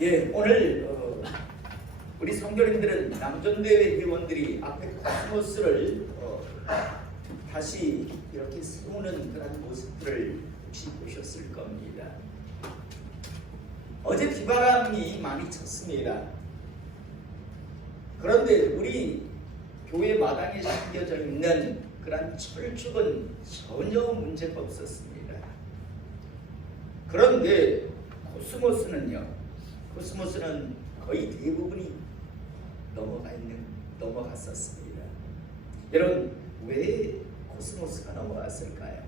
예, 오늘 우리 성도님들은 남전대회 회원들이 앞에 코스모스를 다시 이렇게 세우는 그런 모습들을 혹시 보셨을 겁니다. 어제 비바람이 많이 쳤습니다. 그런데 우리 교회 마당에 심겨져 있는 그런 철쭉은 전혀 문제가 없었습니다. 그런데 코스모스는 거의 대부분이 넘어갔었습니다. 여러분, 왜 코스모스가 넘어갔을까요?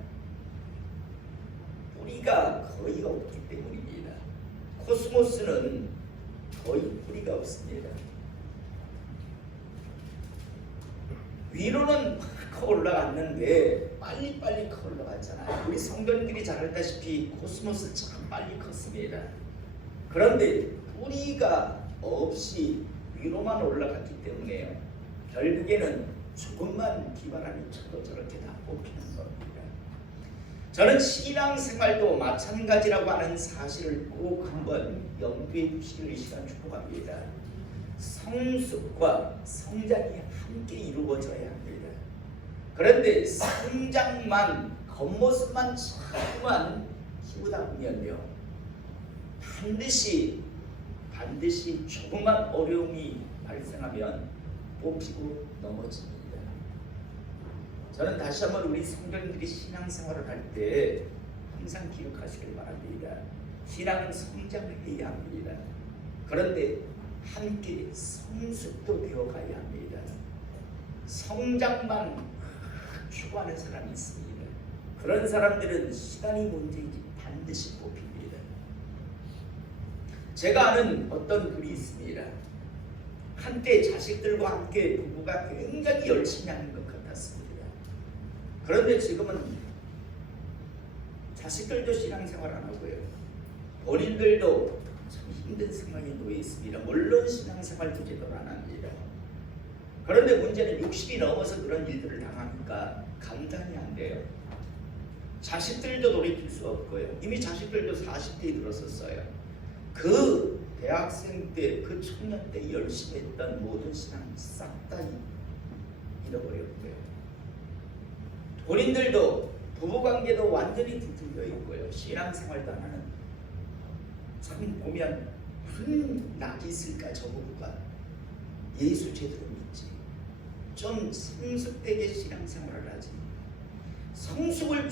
뿌리가 거의 없기 때문입니다. 코스모스는 거의 뿌리가 없습니다. 위로는 커 올라갔는데 빨리빨리 커 올라갔잖아요. 우리 성도님들이 잘 알다시피 코스모스 참 빨리 컸습니다. 그런데 뿌리가 없이 위로만 올라갔기 때문에요. 결국에는 조금만 비바람이 쳐도 저렇게 다 뽑히는 겁니다. 저는 신앙생활도 마찬가지라고 하는 사실을 꼭 한번 염두에 두시길 이 시간 축복합니다. 성숙과 성장이 함께 이루어져야 합니다. 그런데 성장만, 겉모습만 자꾸만 키우다 보면요, 반드시 조금만 어려움이 발생하면 뽑히고 넘어집니다. 저는 다시 한번 우리 성도님들이 신앙생활을 할 때 항상 기억하시길 바랍니다. 신앙은 성장해야 합니다. 그런데 함께 성숙도 되어가야 합니다. 성장만 추구하는 사람이 있습니다. 그런 사람들은 시간이 문제이지 반드시 뽑힙니다. 제가 아는 어떤 분이 있습니다. 한때 자식들과 함께 부부가 굉장히 열심히 하는 것 같았습니다. 그런데 지금은 자식들도 신앙생활 안 하고요, 본인들도 참 힘든 상황에 놓여 있습니다. 물론 신앙생활도 제대로 안 합니다. 그런데 문제는 60이 넘어서 그런 일들을 당하니까 감당이 안 돼요. 자식들도 돌이킬 수 없고요. 이미 자식들도 40대에 들었었어요. 그 대학생 때, 그 청년 때 열심히 했던 모든 신앙 싹 다 잃어버렸고요. 본인들도 부부관계도 완전히 뒤틀려 있고요. 신앙생활도 안 하는, 참 보면 무슨 낙이 있을까 저 부부가. 예수 제대로 믿지, 좀 성숙되게 신앙생활을 하지, 성숙을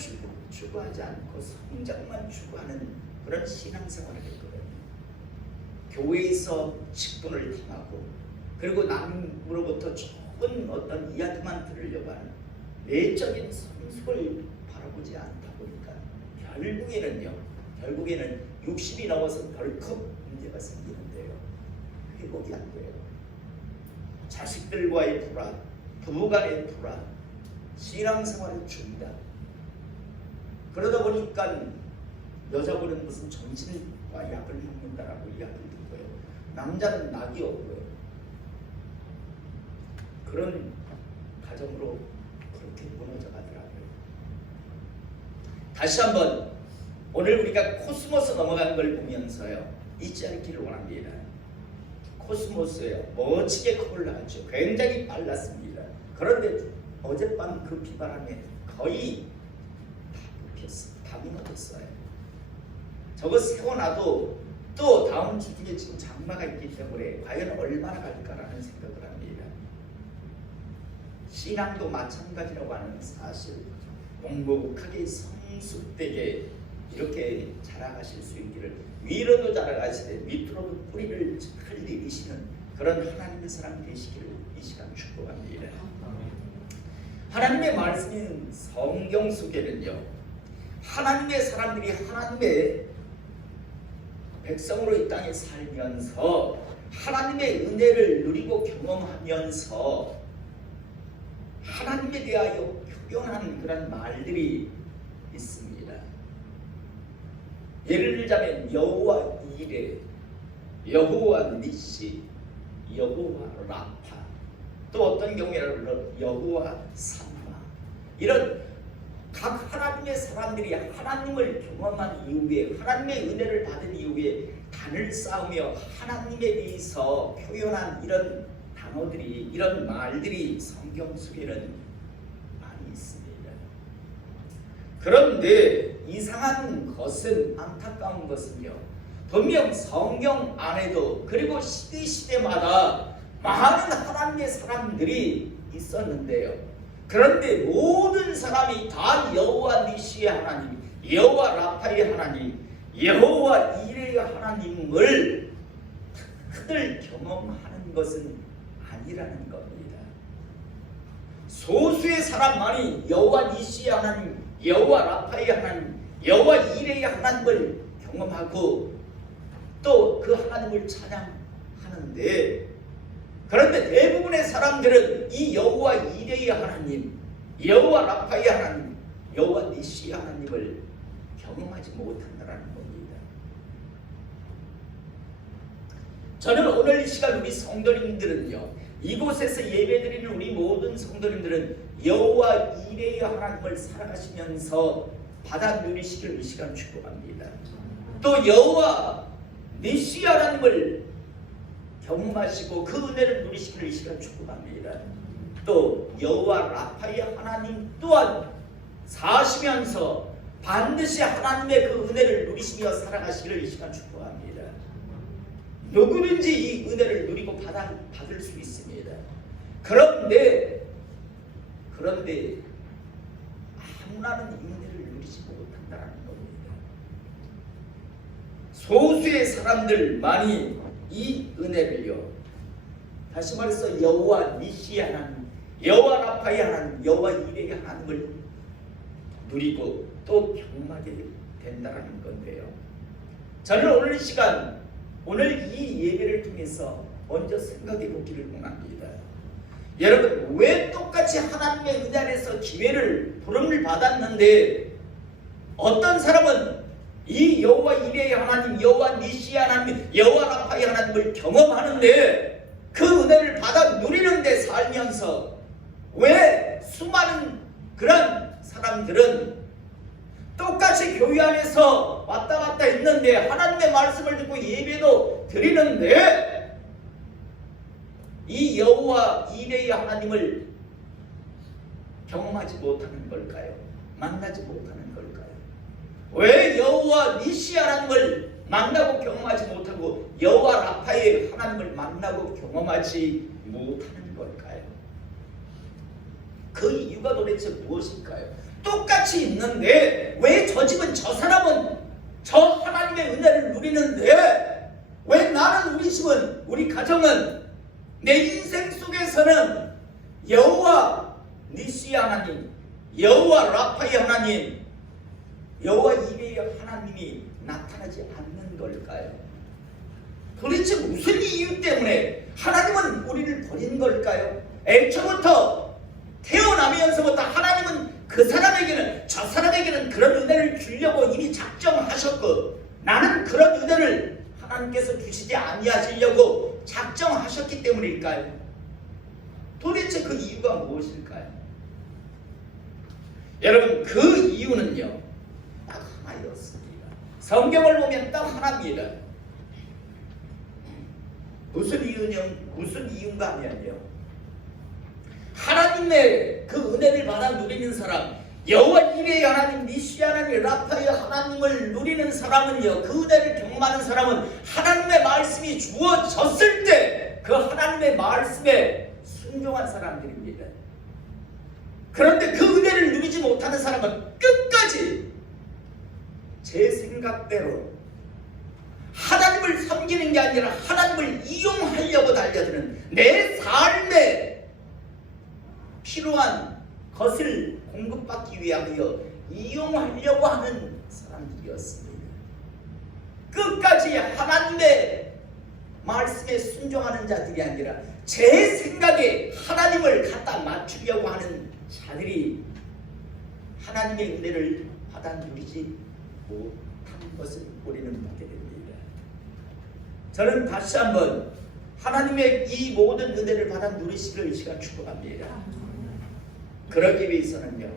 추구하지 않고 성장만 추구하는 그런 신앙생활을 했거든요. 교회에서 직분을 당하고, 그리고 남으로부터 좋은 어떤 이야기만 들으려고 하는 내적인 성숙을 바라보지 않다 보니까 결국에는 60이 넘어서 덜컥 문제가 생기는데요, 회복이 안 돼요. 자식들과의 불안, 부부간의 불안, 신앙생활의 중단. 그러다 보니까 여자분은 무슨 정신과 약을 먹는다라고 이야기를 듣고요, 남자는 낙이 없고요. 그런 가정으로 그렇게 무너져 가더라고요. 다시 한번 오늘 우리가 코스모스 넘어간 걸 보면서요, 잊지 않기를 원합니다. 코스모스예요. 멋지게 커 올라갔죠. 굉장히 빨랐습니다. 그런데 어젯밤 그 비바람에 거의 다 뽑혔어요. 다 무너졌어요. 저거 세워놔도 또 다음 주 뒤에 지금 장마가 있기 때문에 과연 얼마나 갈까라는 생각을 합니다. 신앙도 마찬가지라고 하는 사실, 묵묵하게 성숙되게 이렇게 자라가실 수 있기를, 위로도 자라가시되 밑으로도 뿌리를 잘 내리시는 그런 하나님의 사람 되시기를 이 시간 축복합니다. 하나님의 말씀인 성경 속에는요, 하나님의 사람들이 하나님의 백성으로 이 땅에 살면서 하나님의 은혜를 누리고 경험하면서 하나님에 대하여 표현하는 그런 말들이 있습니다. 예를 들자면 여호와 이레, 여호와 니시, 여호와 라파, 또 어떤 경우에는 여호와 삼마, 이런 각 하나님의 사람들이 하나님을 경험한 이후에, 하나님의 은혜를 받은 이후에 단을 쌓으며 하나님에 대해서 표현한 이런 단어들이, 이런 말들이 성경 속에는 많이 있습니다. 그런데 이상한 것은, 안타까운 것은요, 분명 성경 안에도 그리고 시대마다 많은 하나님의 사람들이 있었는데요. 그런데 모든 사람이 다 여호와 니시의 하나님, 여호와 라파의 하나님, 여호와 이레의 하나님을 특들 경험하는 것은 아니라는 겁니다. 소수의 사람만이 여호와 니시의 하나님, 여호와 라파의 하나님, 여호와 이레의 하나님을 경험하고 또 그 하나님을 찬양하는데, 그런데 대부분의 사람들은 이 여호와 이레의 하나님, 여호와 라파의 하나님, 여호와 니시의 하나님을 경험하지 못한다는 겁니다. 저는 오늘 이 시간 우리 성도님들은요, 이곳에서 예배드리는 우리 모든 성도님들은 여호와 이레의 하나님을 살아가시면서 받아 누리시기를 이 시간 축복합니다. 또 여호와 니시 하나님을 경험하시고 그 은혜를 누리시기를 이 시간 축복합니다. 또 여호와 라파의 하나님 또한 사시면서 반드시 하나님의 그 은혜를 누리시며 살아가시기를 이 시간 축복합니다. 누구든지 이 은혜를 누리고 받을 수 있습니다. 그런데 아무나는 이 은혜를 누리지 못한다는 겁니다. 소수의 사람들만이 이 은혜를요, 다시 말해서 여호와 니시의 하나님, 여호와 라파의 하나님, 여호와 이레의 하나님을 누리고 또 경험하게 된다는 건데요. 저는 오늘 이 시간, 오늘 이 예배를 통해서 먼저 생각해 보기를 원합니다. 여러분, 왜 똑같이 하나님의 은혜 안에서 기회를, 부름을 받았는데 어떤 사람은 이 여호와 이레의 하나님, 여호와 니시의 하나님, 여호와 라파의 하나님을 경험하는데 그 은혜를 받아 누리는데 살면서 왜 수많은 그런 사람들은 똑같이 교회 안에서 왔다 갔다 있는데 하나님의 말씀을 듣고 예배도 드리는데 이 여호와 이레의 하나님을 경험하지 못하는 걸까요? 만나지 못하는 걸까요? 왜 여호와 니시 하나님을 만나고 경험하지 못하고 여호와 라파의 하나님을 만나고 경험하지 못하는 걸까요? 그 이유가 도대체 무엇일까요? 똑같이 있는데 왜 저 집은, 저 사람은 저 하나님의 은혜를 누리는데 왜 나는, 우리 집은, 우리 가정은, 내 인생 속에서는 여호와 니시 하나님, 여호와 라파의 하나님, 여호와 이레의 하나님이 나타나지 않는 걸까요? 도대체 무슨 이유 때문에 하나님은 우리를 버린 걸까요? 애초부터 태어나면서부터 하나님은 그 사람에게는, 저 사람에게는 그런 은혜를 주려고 이미 작정하셨고 나는 그런 은혜를 하나님께서 주시지 아니하시려고 작정하셨기 때문일까요? 도대체 그 이유가 무엇일까요? 여러분, 그 이유는요, 딱 하나였습니다. 성경을 보면 딱 하나입니다. 무슨 이유인가 하면요, 하나님의 그 은혜를 받아 누리는 사람, 여호와 이레의 하나님, 니시 하나님, 라파의 하나님을 누리는 사람은요, 그 은혜를 경험하는 사람은 하나님의 말씀이 주어졌을 때 그 하나님의 말씀에 순종한 사람들입니다. 그런데 그 은혜를 누리지 못하는 사람은 끝까지 제 생각대로 하나님을 섬기는 게 아니라 하나님을 이용하려고 달려드는, 내 삶에 필요한 것을 공급받기 위하여 이용하려고 하는 사람들이었습니다. 끝까지 하나님의 말씀에 순종하는 자들이 아니라 제 생각에 하나님을 갖다 맞추려고 하는 자들이 하나님의 은혜를 받아 누리지 못한 것을 우리는 보게 됩니다. 저는 다시 한번 하나님의 이 모든 은혜를 받아 누리시기를 이 시간 축복합니다. 그러기 위해서는요,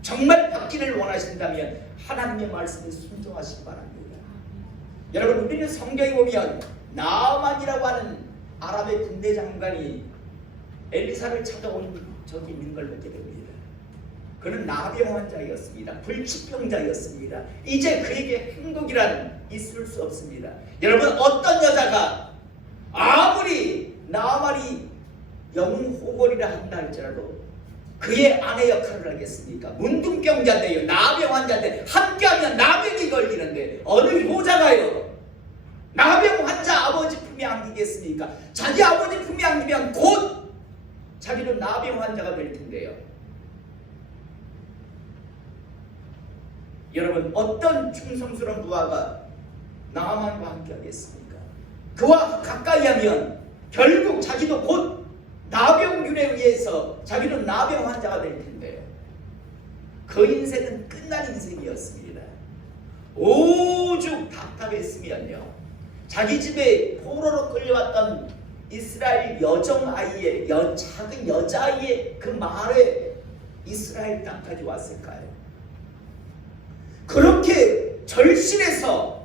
정말 받기를 원하신다면 하나님의 말씀에 순종하시기 바랍니다. 여러분 우리는 성경에 보면 나아만이라고 하는 아람의 군대 장관이 엘리사를 찾아온 적이 있는 걸 보게 됩니다. 그는 나병 환자였습니다. 불치병자였습니다. 이제 그에게 행복이란 있을 수 없습니다. 여러분 어떤 여자가 아무리 나아만이 영혼호걸이라 한다 할지라도 그의 아내 역할을 하겠습니까? 문둥병자인데요, 나병 환자인데 함께하면 나병이 걸리는데 어느 효자가요 나병 환자 아버지 품에 안기겠습니까? 자기 아버지 품에 안기면 곧 자기는 나병 환자가 될 텐데요. 여러분 어떤 충성스러운 부하가 나아만과 함께 하겠습니까? 그와 가까이 하면 결국 자기도 곧 나병균에 의해서 자기는 나병 환자가 될 텐데요. 그 인생은 끝난 인생이었습니다. 오죽 답답했으면요. 자기 집에 포로로 끌려왔던 이스라엘 여정아이의 작은 여자아이의 그 말에 이스라엘 땅까지 왔을까요? 그렇게 절실해서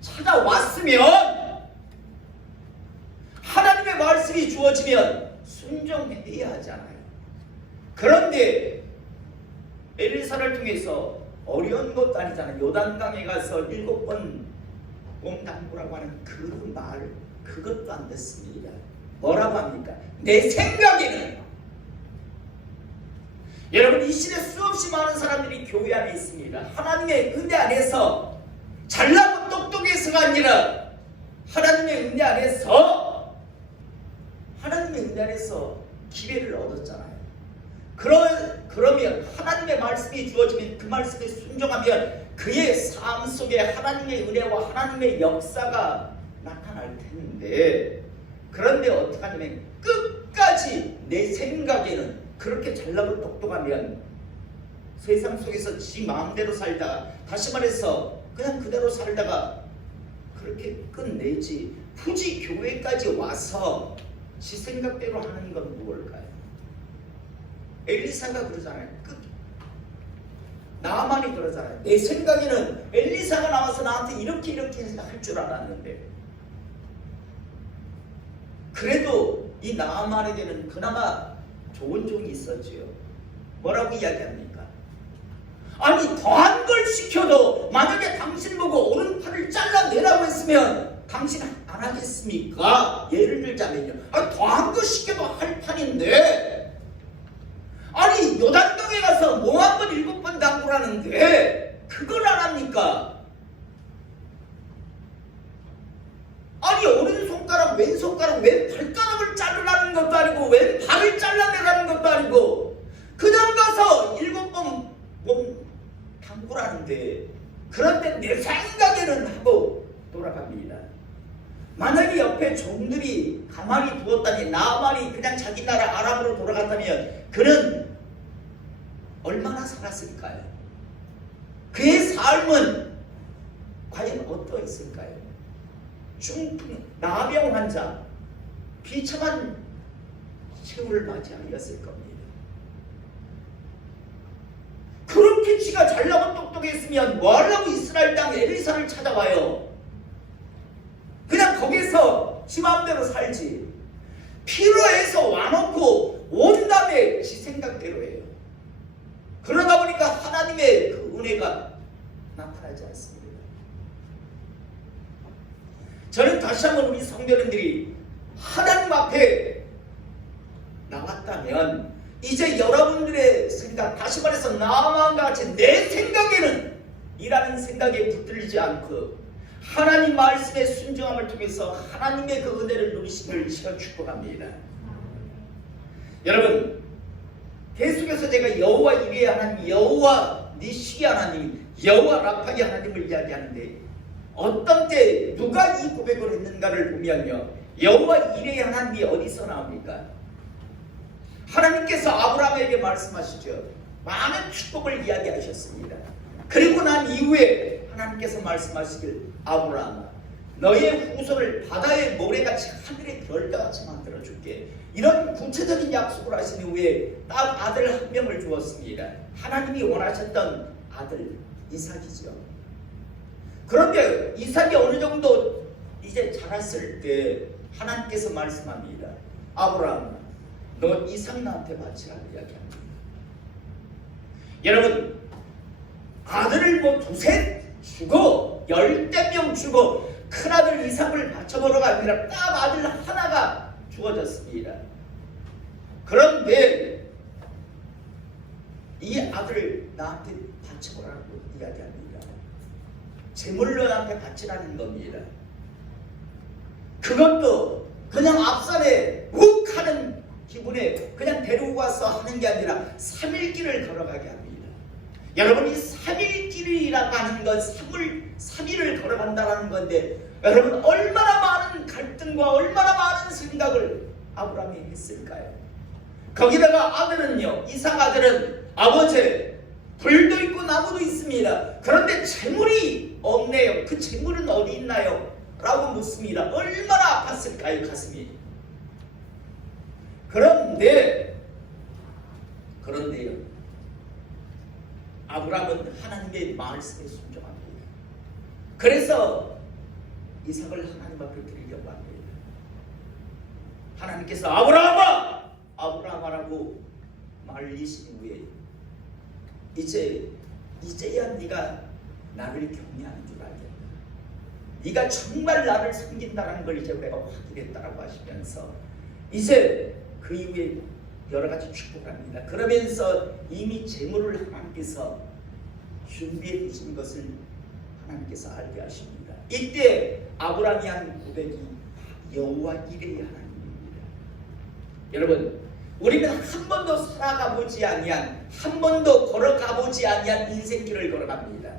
찾아왔으면 하나님의 말씀이 주어지면 순종해야 하잖아요. 그런데 엘리사를 통해서 어려운 것도 아니잖아요. 요단강에 가서 7번 몸 담그라고 하는 그 말, 그것도 안 됐습니다. 뭐라고 합니까? 내 생각에는 여러분 이 시대 수없이 많은 사람들이 교회 안에 있습니다. 하나님의 은혜 안에서 잘나고 똑똑해서가 아니라 하나님의 은혜 안에서 기회를 얻었잖아요. 그러면 하나님의 말씀이 주어지면 그 말씀에 순종하면 그의 삶 속에 하나님의 은혜와 하나님의 역사가 나타날 텐데, 그런데 어떻게 하냐면 끝까지 내 생각에는 그렇게 잘나고 똑똑하면 세상 속에서 지 마음대로 살다가, 다시 말해서 그냥 그대로 살다가 그렇게 끝내지, 굳이 교회까지 와서 지 생각대로 하는 건 무엇일까요? 엘리사가 그러잖아요. 나만이 그러잖아요. 내 생각에는 엘리사가 나와서 나한테 이렇게 할 줄 알았는데, 그래도 이 나만에게는 그나마 좋은 종이 있었지요. 뭐라고 이야기합니까? 아니 더한 걸 시켜도 만약에 당신 보고 오른팔을 잘라내라고 했으면 당신 안 하겠습니까? 예를 들자면요, 더한 거 시켜도 할 판인데, 아니 요단강에 가서 뭐 한 번 7번 담그라는데 그걸 안 합니까? 아니 오른손가락 왼손가락 왼발가락을 자르라는 것도 아니고 왼발을 잘라내라는 것도 아니고 그냥 가서 7번 몸 담그라는데, 그런데 내 생각에는 하고 돌아갑니다. 만약에 옆에 종들이 가만히 두었다니 나만이 그냥 자기 나라 아람으로 돌아갔다면 그는 얼마나 살았을까요? 그의 삶은 과연 어떠했을까요? 나병 환자, 비참한 세월을 맞이하였을 겁니다. 그렇게 지가 잘나고 똑똑했으면 뭐하려고 이스라엘 땅에 엘리사를 찾아와요? 그냥 거기서 지 마음대로 살지. 필요해서 와놓고 온 다음에 지 생각대로 해요. 그러다 보니까 하나님의 그 은혜가 나타나지 않습니다. 저는 다시 한번 우리 성도님들이 하나님 앞에 나왔다면 이제 여러분들의 생각, 다시 말해서 나만과 같이 내 생각에는 이라는 생각에 붙들리지 않고 하나님 말씀의 순종함을 통해서 하나님의 그 은혜를 누리시기를 제가 축복합니다. 여러분, 계속해서 제가 여호와 이레의 하나님, 여호와 니시 하나님, 여호와 라파의 하나님을 이야기하는데, 어떤 때 누가 이 고백을 했는가를 보면요, 여호와 이레의 하나님이 어디서 나옵니까? 하나님께서 아브라함에게 말씀하시죠. 많은 축복을 이야기하셨습니다. 그리고 난 이후에 하나님께서 말씀하시길, 아브라함아, 너의 후손을 바다의 모래같이 하늘의 별같이 만들어줄게. 이런 구체적인 약속을 하신 후에 딱 아들 한 명을 주었습니다. 하나님이 원하셨던 아들 이삭이죠. 그런데 이삭이 어느 정도 이제 자랐을 때 하나님께서 말씀합니다. 아브라함아, 너 이삭 나한테 바치라고 이야기합니다. 여러분, 아들을 뭐 두세 주고 10명 주고 큰아들 이삭을 바쳐보러가 아니라 딱 아들 하나가 주어졌습니다. 그런데 이 아들을 나한테 바쳐보라고 이야기합니다. 제물로 나한테 바치라는 겁니다. 그것도 그냥 앞산에 욱 하는 기분에 그냥 데리고 와서 하는 게 아니라 3일 길을 걸어가게 합니다. 여러분, 이 3일 길이라고 하는 건 3일을 걸어간다는 건데, 여러분 얼마나 많은 갈등과 얼마나 많은 생각을 아브라함이 했을까요? 거기다가 아들은요, 이삭 아들은 아버지 불도 있고 나무도 있습니다. 그런데 재물이 없네요. 그 재물은 어디 있나요? 라고 묻습니다. 얼마나 아팠을까요, 가슴이. 그런데요, 아브라함은 하나님의 말씀에 순종합니다. 그래서 이삭을 하나님 앞에 드리려고 합니다. 하나님께서 아브라함아! 아브라함아라고 말리신 후에 이제야 네가 나를 경외하는 줄 알겠다. 네가 정말 나를 섬긴다는 걸 이제 내가 확인했다라고 하시면서 이제 그 이후에 여러 가지 축복합니다. 그러면서 이미 재물을 하나님께서 준비해 주신 것을 하나님께서 알게 하십니다. 이때 아브라함이 한 고백이 여호와 이레의 하나님입니다. 여러분, 우리는 한 번도 살아가 보지 아니한, 한 번도 걸어가 보지 아니한 인생길을 걸어갑니다.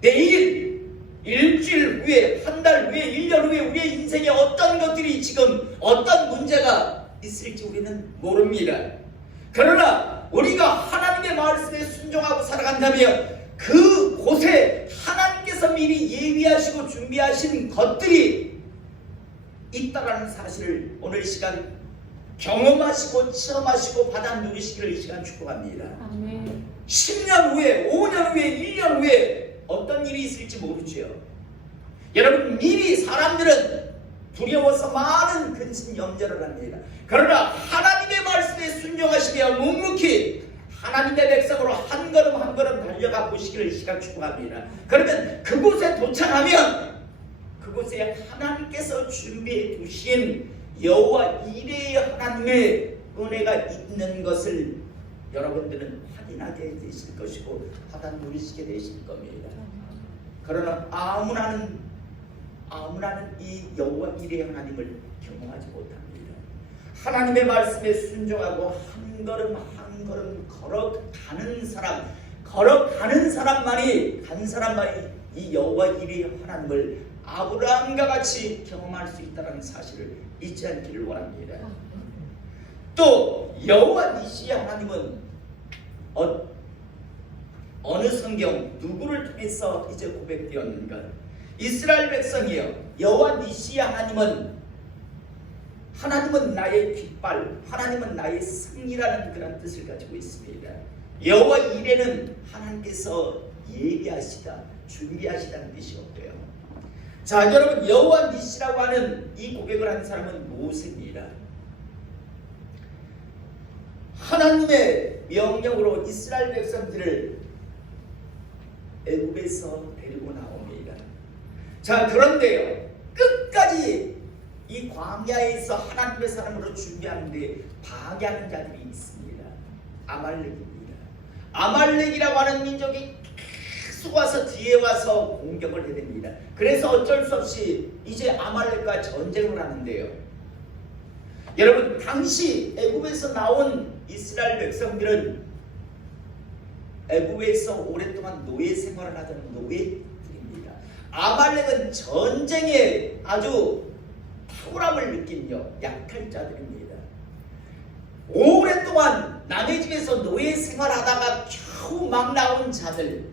내일, 일주일 후에, 한 달 후에, 1년 후에 우리의 인생에 어떤 것들이 지금 어떤 문제가 있을지 우리는 모릅니다. 그러나 우리가 하나님의 말씀에 순종하고 살아간다면 그 곳에 하나님께서 미리 예비하시고 준비하신 것들이 있다라는 사실을 오늘 이 시간 경험하시고 체험하시고 받아 누리시기를 이 시간 축복합니다. 아멘. 10년 후에, 5년 후에, 1년 후에 어떤 일이 있을지 모르죠. 여러분, 미리 사람들은 두려워서 많은 근심 염려를 합니다. 그러나 하나님의 말씀에 순종하시며 묵묵히 하나님의 백성으로 한 걸음 한 걸음 달려가 보시기를 이 시간 축복합니다. 그러면 그곳에 도착하면 그곳에 하나님께서 준비해 두신 여호와 이레의 하나님의 은혜가 있는 것을 여러분들은 확인하게 되실 것이고 받아 누리시게 되실 겁니다. 그러나 아무나는 이 여호와 이레의 하나님을 경험하지 못합니다. 하나님의 말씀에 순종하고 한 걸음 한 걸음 걸어가는 사람만이 이 여호와 이레의 하나님을 아브라함과 같이 경험할 수 있다는 사실을 잊지 않기를 원합니다. 또 여호와 니시의 하나님은 어느 성경 누구를 통해서 이제 고백되었는가? 이스라엘 백성이요, 여호와 니시의 하나님은 나의 깃발, 하나님은 나의 승리라는 그런 뜻을 가지고 있습니다. 여호와 이레는 하나님께서 예비하시다, 준비하시다는 뜻이었고요. 자, 여러분, 여호와 니시라고 하는 이 고백을 한 사람은 모세입니다. 하나님의 명령으로 이스라엘 백성들을 애굽에서 데리고 나옵니다. 자, 그런데요, 끝까지 이 광야에서 하나님의 사람으로 준비하는데 방해하는 자들이 있습니다. 아말렉입니다. 아말렉이라고 하는 민족이 계속 와서 뒤에 와서 공격을 해야 됩니다. 그래서 어쩔 수 없이 이제 아말렉과 전쟁을 하는데요. 여러분, 당시 애굽에서 나온 이스라엘 백성들은 애굽에서 오랫동안 노예 생활을 하던 노예들입니다. 아말렉은 전쟁에 아주 탁월함을 느낀 약할 자들입니다. 오랫동안 남의 집에서 노예 생활하다가 겨우 막 나온 자들,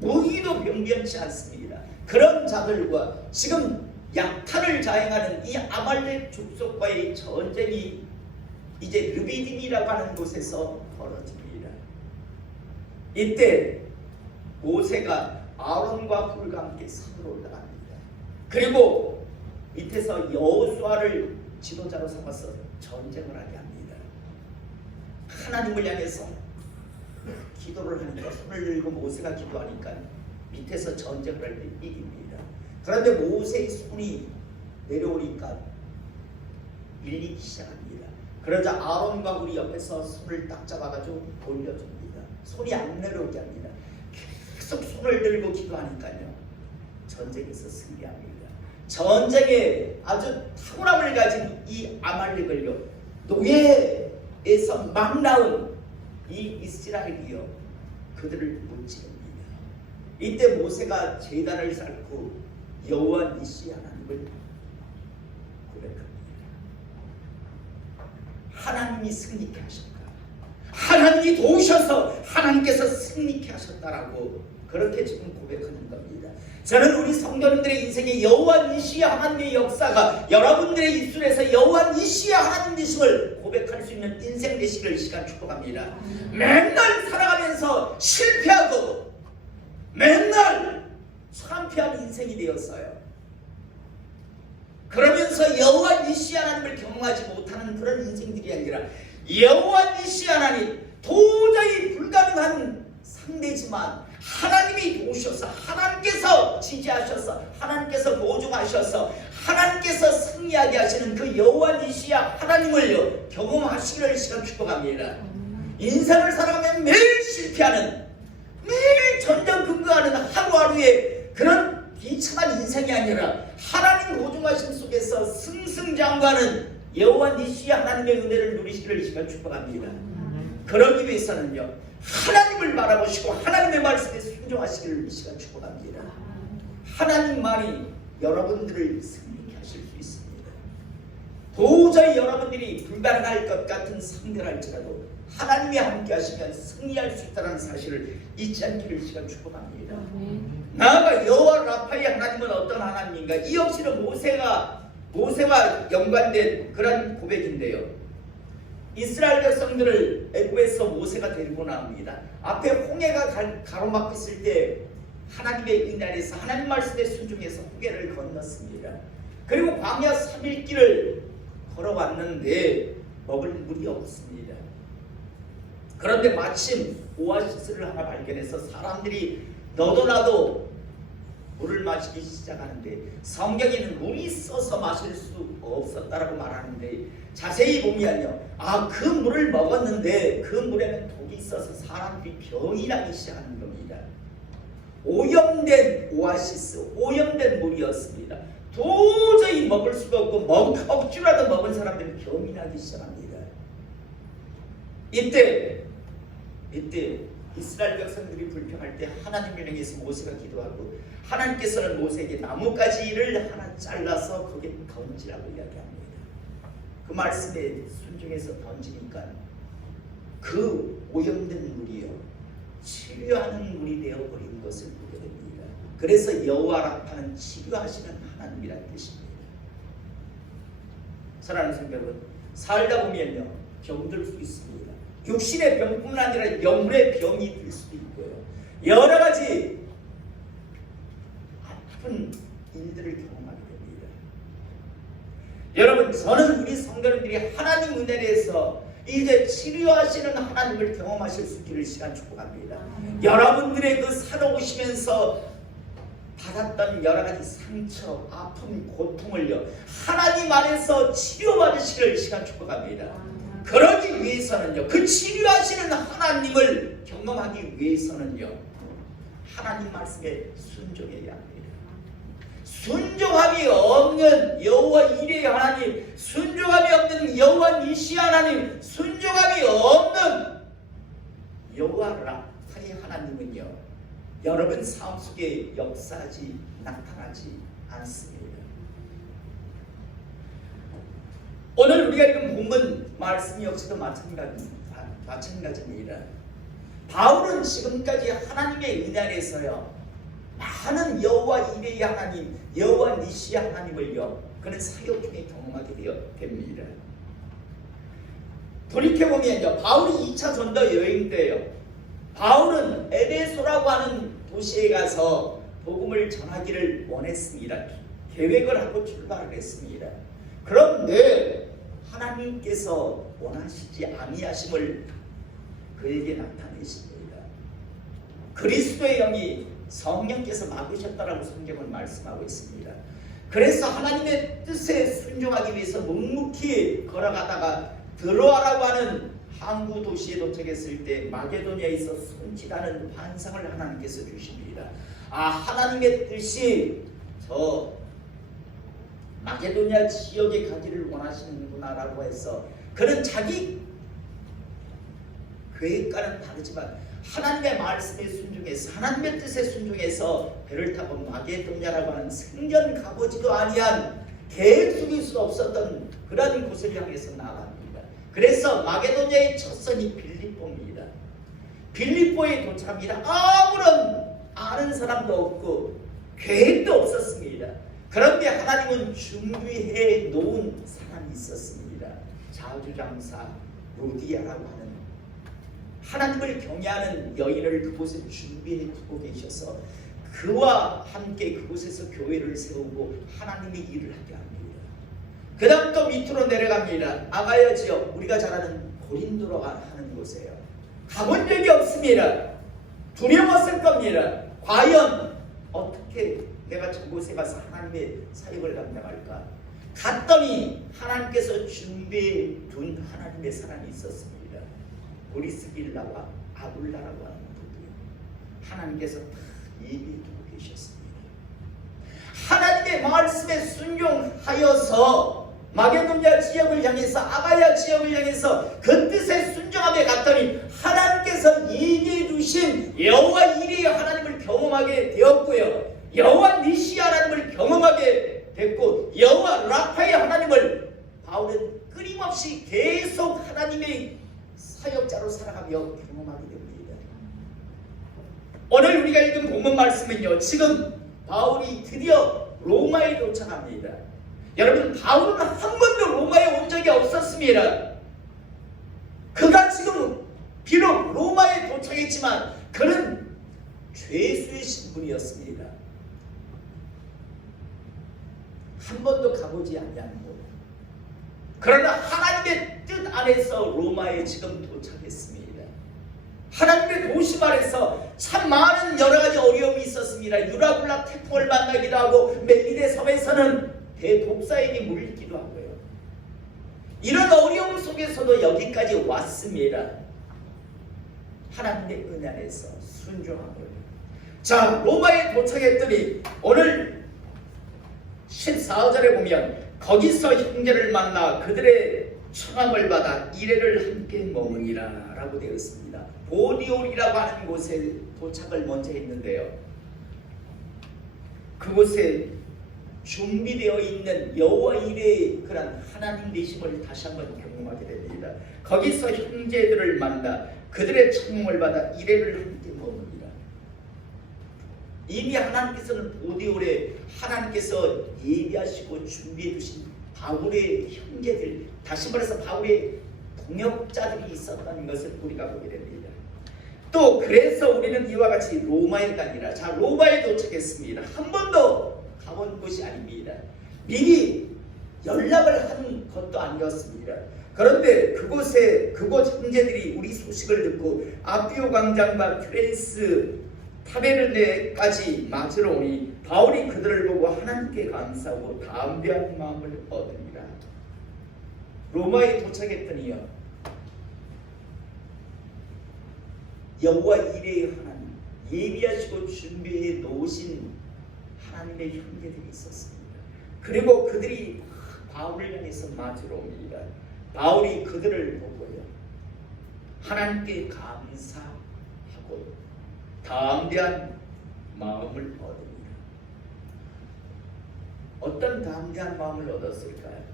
무기도 변변치 않습니다. 그런 자들과 지금 약탈을 자행하는 이 아말렉 족속과의 전쟁이 이제 르비딤이라고 하는 곳에서 벌어집니다. 이때 모세가 아론과 훌과 함께 산으로 올라갑니다. 그리고 밑에서 여호수아를 지도자로 삼아서 전쟁을 하게 합니다. 하나님을 향해서 기도를 하니까 손을 들고 모세가 기도하니까 밑에서 전쟁을 할 때 이깁니다. 그런데 모세의 손이 내려오니까 밀리기 시작합니다. 그러자 아론과 훌이 옆에서 손을 딱 잡아가지고 돌려줍니다. 손이 안 내려오게 합니다. 계속 손을 들고 기도하니까요, 전쟁에서 승리합니다. 전쟁에 아주 탁월함을 가진 이 아말렉을요, 노예에서 막 나온 이 이스라엘이요, 그들을 못 지릅니다. 이때 모세가 제단을 쌓고 여호와 니시 하나님을 고백합니다. 하나님이 승리케 하셨다. 하나님이 도우셔서 하나님께서 승리케 하셨다라고 그렇게 지금 고백하는 겁니다. 저는 우리 성도님들의 인생에 여호와 니시 하나님의 역사가 여러분들의 입술에서 여호와 니시 하나님 되심을 고백할 수 있는 인생 되시기를 시간 축복합니다. 맨날 살아가면서 실패하고 맨날 참패한 인생이 되었어요. 그러면서 여호와 니시 하나님을 경험하지 못하는 그런 인생들이 아니라 여호와 니시 하나님, 도저히 불가능한 상대지만 하나님이 도우셔서 하나님께서 지지하셔서 하나님께서 보증하셔서 하나님께서 승리하게 하시는 그 여호와 니시 하나님을 경험하시기를 시간 축복합니다. 인생을 살아가면 매일 실패하는, 매일 전전긍긍하는 하루하루의 그런 비참한 인생이 아니라 하나님 보증하심 속에서 승승장구하는 여호와 니시 하나님의 은혜를 누리시기를 시간 축복합니다. 그러기 위해서는요, 하나님을 바라보시고 하나님의 말씀에 순종하시기를 이 시간 축복합니다. 하나님만이 여러분들을 승리케 하실 수 있습니다. 도저히 여러분들이 불가능할 것 같은 상대랄지라도 하나님이 함께 하시면 승리할 수 있다는 사실을 잊지 않기를 시간 축복합니다. 나아가 여호와 라파의 하나님은 어떤 하나님인가? 이 역시는 모세와 연관된 그런 고백인데요. 이스라엘 백성들을 애굽에서 모세가 데리고 나옵니다. 앞에 홍해가 가로막고 있을 때 하나님의 은혜 아래서 하나님 말씀에 순종해서 홍해를 건넜습니다. 그리고 광야 3일 길을 걸어왔는데 먹을 물이 없습니다. 그런데 마침 오아시스를 하나 발견해서 사람들이 너도 나도 물을 마시기 시작하는데 성경에는 물이 써서 마실 수 없었다라고 말하는데 자세히 보면요, 그 물을 먹었는데 그 물에는 독이 있어서 사람들이 병이 나기 시작하는 겁니다. 오염된 오아시스, 오염된 물이었습니다. 도저히 먹을 수가 없고 억지로라도 먹은 사람들은 병이 나기 시작합니다. 이때 이스라엘 백성들이 불평할 때 하나님을 향해서 모세가 기도하고 하나님께서는 모세에게 나뭇가지를 하나 잘라서 거기에 던지라고 이야기합니다. 그 말씀에 순종해서 던지니까 그 오염된 물이요, 치료하는 물이 되어버린 것을 보게 됩니다. 그래서 여호와 라파는 치료하시는 하나님이라는 뜻입니다. 사랑하는 성도 여러분, 살다 보면요, 병들 수 있습니다. 육신의 병뿐만 아니라 영혼의 병이 들 수도 있고요, 여러 가지 아픈 일들을 경험하게 됩니다. 여러분, 저는 우리 성도님들이 하나님 은혜에서 이제 치료하시는 하나님을 경험하실 수 있기를 시간 축복합니다. 여러분들의 그 살아오시면서 받았던 여러 가지 상처, 아픔, 고통을요, 하나님 안에서 치료받으시기를 시간 축복합니다. 그러기 위해서는요, 그 치료하시는 하나님을 경험하기 위해서는요, 하나님 말씀에 순종해야 합니다. 순종함이 없는 여호와 이레의 하나님, 순종함이 없는 여호와 니시 하나님, 순종함이 없는 여호와 라파의 하나님은요, 여러분 삶 속에 역사하지, 나타나지 않습니다. 오늘 우리가 읽은 본문 말씀 역시도 마찬가지입니다. 바울은 지금까지 하나님의 은혜 안에서요, 많은 여호와 이레의 하나님, 여호와 니시 하나님을요, 그는 사역 중에 경험하게 됩니다. 돌이켜보면요, 바울이 2차 전도 여행 때요, 바울은 에베소라고 하는 도시에 가서 복음을 전하기를 원했습니다. 계획을 하고 출발을 했습니다. 그런데 하나님께서 원하시지 아니하심을 그에게 나타내십니다. 그리스도의 영이 성령께서 막으셨다라고 성경은 말씀하고 있습니다. 그래서 하나님의 뜻에 순종하기 위해서 묵묵히 걸어가다가 드로아라고 하는 항구 도시에 도착했을 때 마게도냐에서 손짓하는 환상을 하나님께서 주십니다. 하나님의 뜻이 저 마게도냐 지역에 가기를 원하시는구나 라고 해서 그는 자기 계획과는 다르지만 하나님의 말씀에 순종해서 하나님의 뜻에 순종해서 배를 타고 마게도냐라고 하는 생전 가보지도 아니한 계획 속일 수 없었던 그런 곳을 향해서 나아갑니다. 그래서 마게도냐의 첫 선이 빌립보입니다. 빌립보에 도착합니다. 아무런 아는 사람도 없고 계획도 없었습니다. 그런데 하나님은 준비해 놓은 사람이 있었습니다. 자주장사 로디아라고 하는 하나님을 경외하는 여인을 그곳에 준비해 두고 계셔서 그와 함께 그곳에서 교회를 세우고 하나님의 일을 하게 합니다. 그 다음 또 밑으로 내려갑니다. 아가야 지역, 우리가 잘 아는 고린도로 하는 곳이에요. 가본 적이 없습니다. 두려웠을 겁니다. 과연 어떻게 내가 저곳에 가서 하나님의 사역을 감당할까? 갔더니 하나님께서 준비해 둔 하나님의 사람이 있었습니다. 보리스빌라와 아굴라라고 하는 분들이요. 하나님께서 다 예비해 두고 계셨습니다. 하나님의 말씀에 순종하여서 마게도냐 지역을 향해서 아가야 지역을 향해서 그 뜻에 순종하며 갔더니 하나님께서 예비해 두신 여호와 이레의 하나님을 경험하게 되었고요. 여호와 니시 하나님을 경험하게 됐고 여호와 라파의 하나님을 바울은 끊임없이 계속 하나님의 사역자로 살아가며 경험하게 됩니다. 오늘 우리가 읽은 본문 말씀은요, 지금 바울이 드디어 로마에 도착합니다. 여러분, 바울은 한 번도 로마에 온 적이 없었습니다. 그가 지금 비록 로마에 도착했지만 그는 죄수의 신분이었습니다. 한 번도 가보지 아니한 곳. 그러나 하나님의 뜻 안에서 로마에 지금 도착했습니다. 하나님의 도심 안에서 참 많은 여러 가지 어려움이 있었습니다. 유라굴라 태풍을 만나기도 하고 멜리데 섬에서는 대독사에게 물리기도 하고요. 이런 어려움 속에서도 여기까지 왔습니다. 하나님의 은혜 안에서 순종하고요. 자, 로마에 도착했더니 오늘 14절에 보면 거기서 형제를 만나 그들의 청함을 받아 이레를 함께 머무니라 라고 되어 있습니다. 보디올이라고 하는 곳에 도착을 먼저 했는데요, 그곳에 준비되어 있는 여호와 이레의 그런 하나님 되심을 다시 한번 경험하게 됩니다. 거기서 형제들을 만나 그들의 청함을 받아 이레를 함께 머무니라. 이미 하나님께서는 보디올에 하나님께서 예비하시고 준비해 두신 바울의 형제들, 다시 말해서 바울의 동역자들이 있었다는 것을 우리가 보게 됩니다. 또 그래서 우리는 이와 같이 로마에 가니라. 자, 로마에 도착했습니다. 한 번도 가본 곳이 아닙니다. 미리 연락을 한 것도 아니었습니다. 그런데 그곳 형제들이 우리 소식을 듣고 아피오 광장과 트레이스 타베르네까지 맞으러 오니 바울이 그들을 보고 하나님께 감사하고 담대한 마음을 얻으니라. 로마에 도착했더니요, 여호와 이레의 하나님, 예비하시고 준비해 놓으신 하나님의 형제들이 있었습니다. 그리고 그들이 바울을 향해서 맞으러 옵니다. 바울이 그들을 보고요, 하나님께 감사하고 담대한 마음을 얻습니다. 어떤 담대한 마음을 얻었을까요?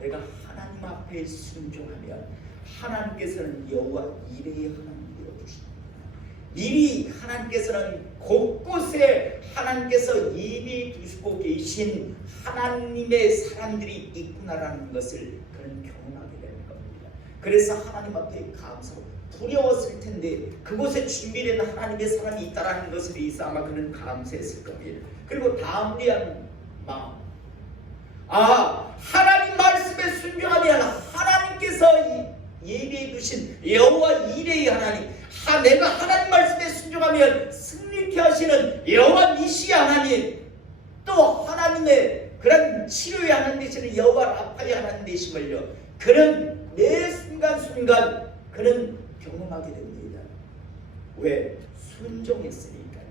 내가 하나님 앞에 순종하면 하나님께서는 여호와 이레의 하나님이 되어주십니다. 미리 하나님께서는 곳곳에 하나님께서 이미 두시고 계신 하나님의 사람들이 있구나라는 것을 그는 경험하게 되는 겁니다. 그래서 하나님 앞에 감사하고 두려웠을 텐데 그곳에 준비된 하나님의 사람이 있다라는 것에 대해서 아마 그는 감사했을 겁니다. 그리고 다음리한 마음, 하나님 말씀에 순종하면 하나님께서 예비해 두신 여호와 이레의 하나님, 내가 하나님 말씀에 순종하면 승리케 하시는 여호와 니시 하나님, 또 하나님의 그런 치료의 하나님 되시는 여호와 라파의 하나님 되심을요, 그는 매 순간순간 그는 경험하게 됩니다. 왜? 순종했으니까요.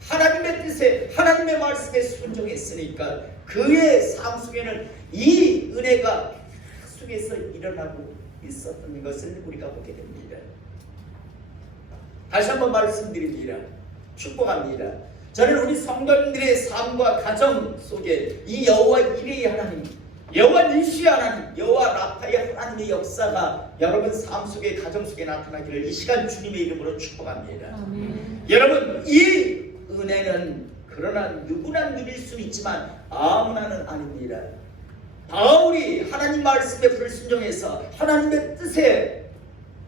하나님의 뜻에, 하나님의 말씀에 순종했으니까 그의 삶 속에는 이 은혜가 계속해서 일어나고 있었던 것을 우리가 보게 됩니다. 다시 한번 말씀드립니다. 축복합니다. 저는 우리 성도님들의 삶과 가정 속에 이 여호와 이레의 하나님, 여호와 니시 하나님, 여호와 라파의 하나님의 역사가 여러분 삶 속에, 가정 속에 나타나기를 이 시간 주님의 이름으로 축복합니다. 아멘. 여러분, 이 은혜는 그러나 누구나 누릴 수 있지만 아무나는 아닙니다. 바울이 하나님 말씀에 불순종해서 하나님의 뜻에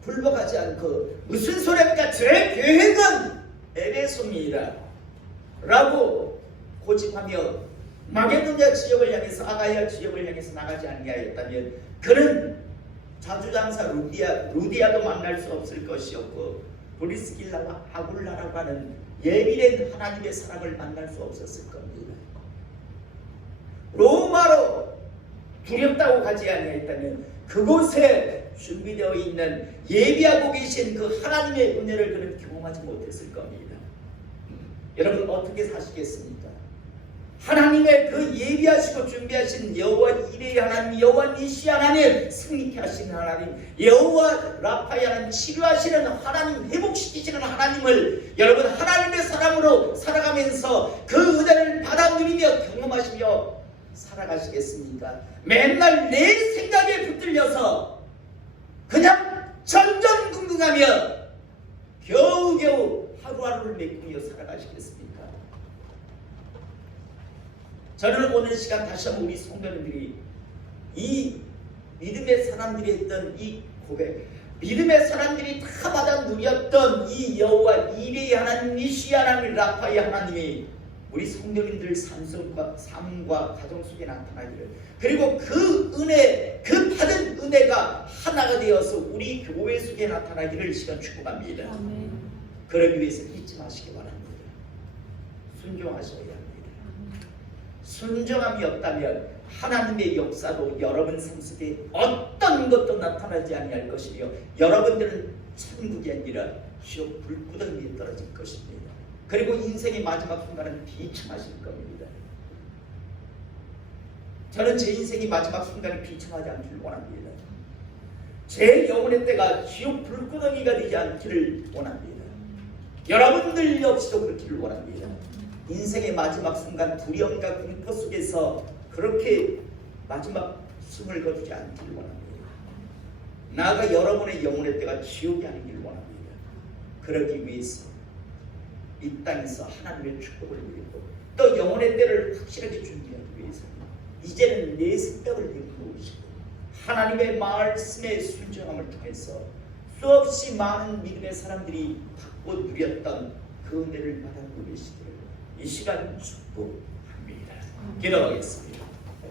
불복하지 않고 무슨 소리입니까? 제 계획은 에베소입니다 라고 고집하며 마게도냐 지역을 향해서, 아가야 지역을 향해서 나가지 아니하였다면 그는 자주장사 루디아도 만날 수 없을 것이었고 브리스길라와 아굴라라고 하는 예비된 하나님의 사람을 만날 수 없었을 겁니다. 로마로 두렵다고 가지 아니하였다면 그곳에 준비되어 있는 예비하고 계신 그 하나님의 은혜를 그는 경험하지 못했을 겁니다. 여러분, 어떻게 사시겠습니까? 하나님의 그 예비하시고 준비하신 여호와 이레의 하나님, 여호와 니시 하나님, 승리케 하시는 하나님, 여호와 라파의 하나님, 치료하시는 하나님, 회복시키시는 하나님을 여러분 하나님의 사람으로 살아가면서 그 은혜를 받아 누리며 경험하시며 살아가시겠습니까? 맨날 내 생각에 붙들려서 그냥 전전긍긍하며 겨우겨우 하루하루를 메꾸며 살아가시겠습니까? 저는 오늘 시간 다시 한번 우리 성도님들이 이 믿음의 사람들이 했던 이 고백, 믿음의 사람들이 다 받아 누렸던 이 여호와 이레의 하나님, 니시 하나님, 라파의 하나님이 우리 성도님들 삶과 가정 속에 나타나기를, 그리고 그 은혜, 그 받은 은혜가 하나가 되어서 우리 교회 속에 나타나기를 이 시간 축복합니다. 아멘. 그러기 위해서 잊지 마시기 바랍니다. 순종하셔야 합니다. 순종함이 없다면 하나님의 역사도 여러분 삶 속에 어떤 것도 나타나지 아니할 것이며 여러분들은 천국이 아니라 지옥 불구덩이에 떨어질 것입니다. 그리고 인생의 마지막 순간은 비참하실 겁니다. 저는 제 인생의 마지막 순간에 비참하지 않기를 원합니다. 제 영혼의 때가 지옥 불구덩이가 되지 않기를 원합니다. 여러분들 역시도 그렇기를 원합니다. 인생의 마지막 순간 두려움과 공포 속에서 그렇게 마지막 숨을 거두지 않기를 원합니다. 나아가 여러분의 영혼의 때가 지옥이 아니기를 원합니다. 그러기 위해서 이 땅에서 하나님의 축복을 누리고 또 영혼의 때를 확실하게 준비하기 위해서 이제는 내 생각을 내려놓으시고 하나님의 말씀에 순종함을 통해서 수없이 많은 믿음의 사람들이 받고 누렸던 그 은혜를 받아 누리시기를 이 시간 축복합니다. 기도하겠습니다.